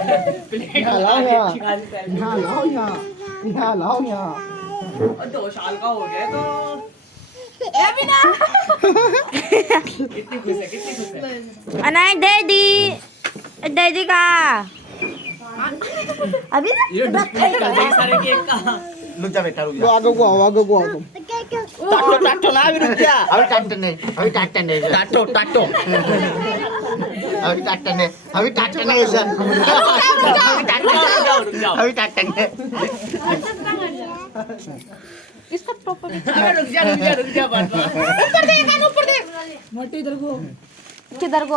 यहाँ लाओ यहाँ लाओ यहाँ लाओ यहाँ 2 साल का हो गया तो कितनी खुश है अनाय डैडी डैडी का अभी ना ये डिस्प्ले कर दे सारे केक का रुक जा बेटा रुक वो जा आगे को आओ आगे को आओ तुम टाटो ना अभी रुक जा अभी टाटने टाटो अभी टाटने सर अभी टाटने इसका प्रॉपर रुक जा बात ऊपर दे मोटे इधर को किधर को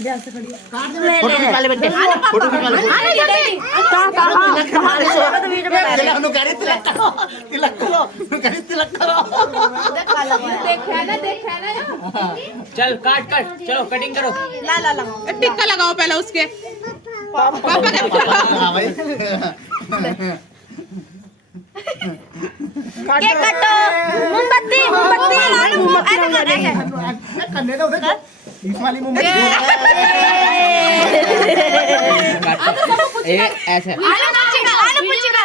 फोटो खिंचवा ले बेटे फोटो खिंचवा ले नु गाड़ी तिलक करो देखा ना चल काट चलो कटिंग करो ला टिक्का लगाओ पहले उसके पापा के हां भाई केक काटो मोमबत्ती ऐसा कर करने दो देखो इस वाली मोमबत्ती ए ऐसे आलू पुचिका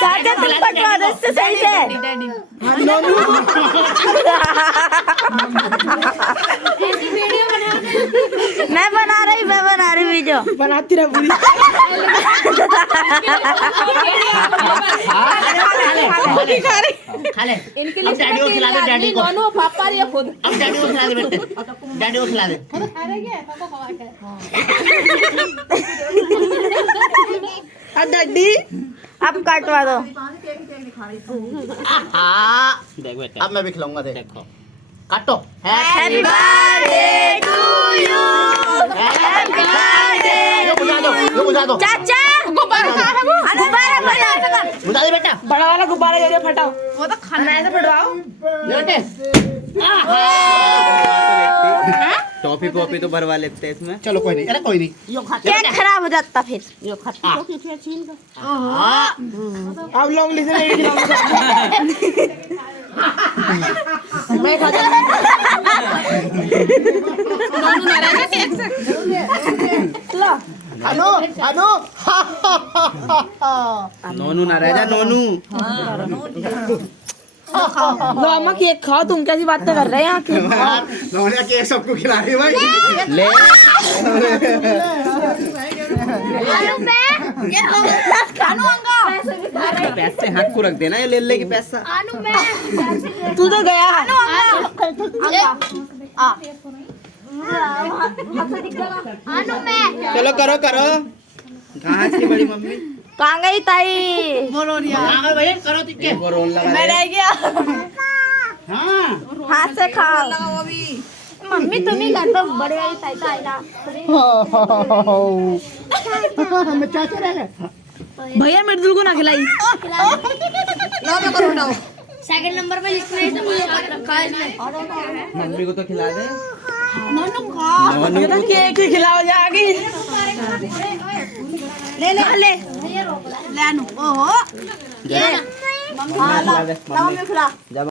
चाचा तुम पटवा दो इससे सही से मैं बना रही वीडियो बनाती रह पूरी खा ले इनके लिए डैडी को खिला दे डैडी को दोनों पापा ये खुद अब डैडी को खिला दे बेटे डैडी को खिला दे डैडी अब काटवा दो देख बेटे अब मैं भी खिलाऊंगा देखो काटो happy birthday to you happy birthday ये बुझा दो चाचा गुब्बारा कहाँ है वो गुब्बारा बुझा दे बेटा बड़ा वाला गुब्बारा ये फटाओ वो तो खाना ऐसे पड़वाओ बेटे टॉफी कॉपी तो भरवा लेते हैं इसमें। चलो कोई नहीं अरे कोई नहीं केक खराब हो जाता फिर अब लॉन्ग लिस्ट में खिलाऊंगा मैं खा दोनों ना रहेगा केक से अनु अनु नोनू ना रह जा नोनू। लो अम्मा केक खाओ तुम कैसी बातें कर रहे हैं यहाँ की नौनिया केक सबको खिला रही है भाई ले पैसे हाथ को रख देना ये ले लेगी पैसा। तू तो गया चलो करो करो कहाँ की बड़ी मम्मी कहाँ गई ताई भैया करो तिक्के वो रोल लगा मैं रह गया हाँ हाथ से खाओ मम्मी तुम ही कर दो बड़े वाली ताई तो आएगा मैं चाचा रह गए भैया मृदुल को ना खिलाई सेकंड नंबर पे जिसने रखा है मम्मी को तो खिला दे। नोनू खा नोनू केक ही खिलाओ जाके ले ले अनु ओहो मम्मी खिला दे। मम्मी खिला जब